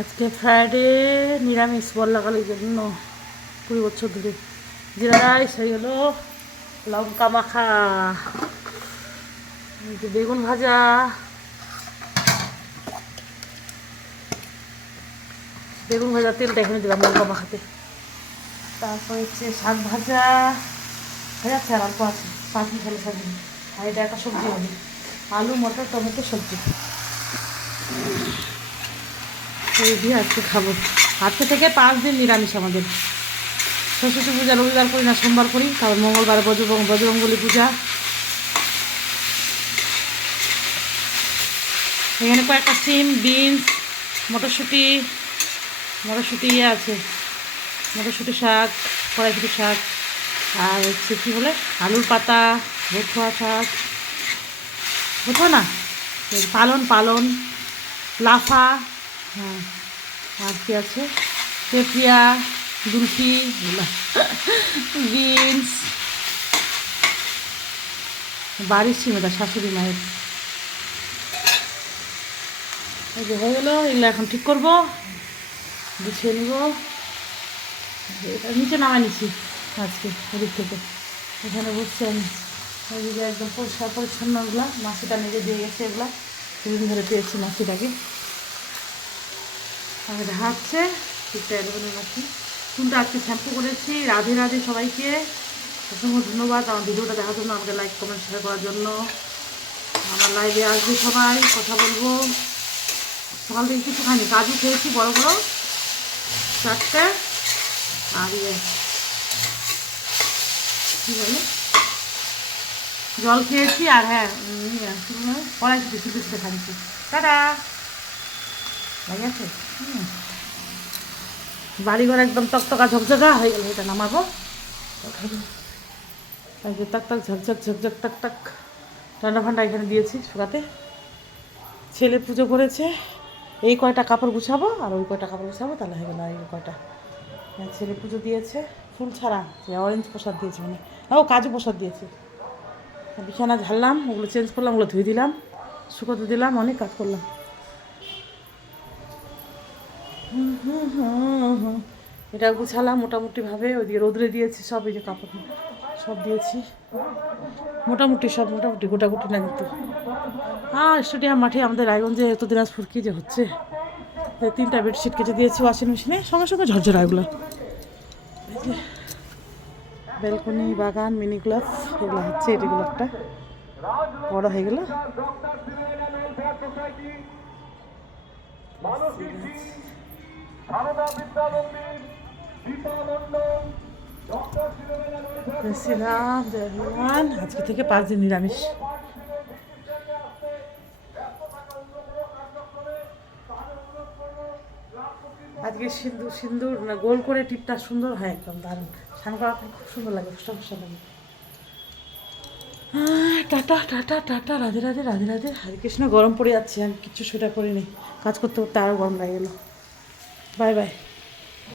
আজকে ফ্রাইডে নিরামিষ বল্লাকালীর জন্য 20 বছর ধরে জিরা রাইস হয়ে গেল, লঙ্কা মাখা, বেগুন ভাজা, তেলটা এখানে দিলাম লঙ্কা মাখাতে। তারপর হচ্ছে শাক ভাজা হয়ে যাচ্ছে, আর অল্প আছে, 5 মিনিট হলে সবজি। আর এটা একটা সবজি হবে, আলু মটর টমেটো সবজি। এই দিয়ে আজকে খাবো। আজকে থেকে 5 দিন নিরামিষ আমাদের। সরস্বতী পূজা রবিবার করি না, সোমবার করি, কারণ মঙ্গলবার বজরঙ্গবলী পূজা। এখানে কয়েকটা সিম, বিনস, মটরশুঁটি আছে, মটরশুঁটি শাক, কড়াইশুঁটি শাক, আর হচ্ছে কী বলে আলুর পাতা, বথুয়া শাক, বথুয়া না, পালন, লাফা, হ্যাঁ, আর কি আছে, পেঁপিয়া, দুলফি, বিনস, বাড়ির সিম, এটা শাশুড়ি মায়ের। এই যে হয়ে গেলো, এগুলো এখন ঠিক করবো, গুছিয়ে নিব। এটা নিচে নামাই নিছি আজকে ওদিক থেকে, এখানে বসছি আমি। ওইদিকে একদম পরিষ্কার পরিচ্ছন্ন, ওগুলা মাছিটা নিজে দিয়ে গেছে, এগুলা দুদিন ধরে পেয়েছি মাছিটাকে। আর দেখা হচ্ছে ঠিকটা এলোমেলো মাছি। কিন্তু আজকে শ্যাম্পু করেছি। রাধে রাধে সবাইকে, অসংখ্য ধন্যবাদ আমার ভিডিওটা দেখার জন্য, আমাকে লাইক কমেন্ট শেয়ার করার জন্য। আমার লাইভে আসবে সবাই, কথা বলবো। সকাল থেকে কিছু খাইনি, কাজু খেয়েছি বড় বড় 4টে, আর কী বলে জল খেয়েছি, আর হ্যাঁ কড়াইশুঁটি শুধু খাচ্ছি। টাটা, লাগে আছে। বাড়িঘর একদম তকতকা ঝকঝকা হয়ে গেল। এটা নামাবো, তাক তাক ঝকঝক টাক টাক। ঠান্ডা ফান্ডা এখানে দিয়েছি শুকাতে। ছেলে পুজো করেছে, এই কয়টা কাপড় গুছাবো আর ওই কয়টা কাপড় গুছাবো, তাহলে হয়ে গেল। এই কয়টা ছেলে পুজো দিয়েছে, ফুল ছাড়া, অরেঞ্জ প্রসাদ দিয়েছে, মানে ও কাজু প্রসাদ দিয়েছে। বিছানা ঝাড়লাম, ওগুলো চেঞ্জ করলাম, ওগুলো ধুয়ে দিলাম, শুকোতে দিলাম, অনেক কাজ করলাম। এটা গুছালাম মোটামুটিভাবে। ওইদিকে রোদ্রে দিয়েছি সব, এই যে কাপড় সব দিয়েছি মোটামুটি, সব মোটামুটি, গোটাগুটি না কিন্তু। স্টেডিয়াম মাঠে আমাদের রায়গঞ্জে, উত্তর দিনাজপুর কী যে হচ্ছে। 3টা বেডশিট কেটে দিয়েছি ওয়াশিং মেশিনে, সঙ্গে সঙ্গে ঝরঝরা এগুলো। এই যে ব্যালকনি, বাগান, মিনি গ্লাস এগুলো হচ্ছে। এগুলো একটা বড় হয়ে গেল। আজকে থেকে 5 দিন নিরামিষ। আজকে সিন্দুর না গোল করে টিপটা সুন্দর হয়, একদম দারুণ। স্নান করা খুব সুন্দর লাগে, ফসা লাগে। Tata tata tata, Radhe Radhe Radhe Radhe, Hare Krishna. গরম পড়ে যাচ্ছে, আমি কিচ্ছু সোয়েটার পরিনি, কাজ করতে করতে আরও গরম লাগে গেলো। Bye bye.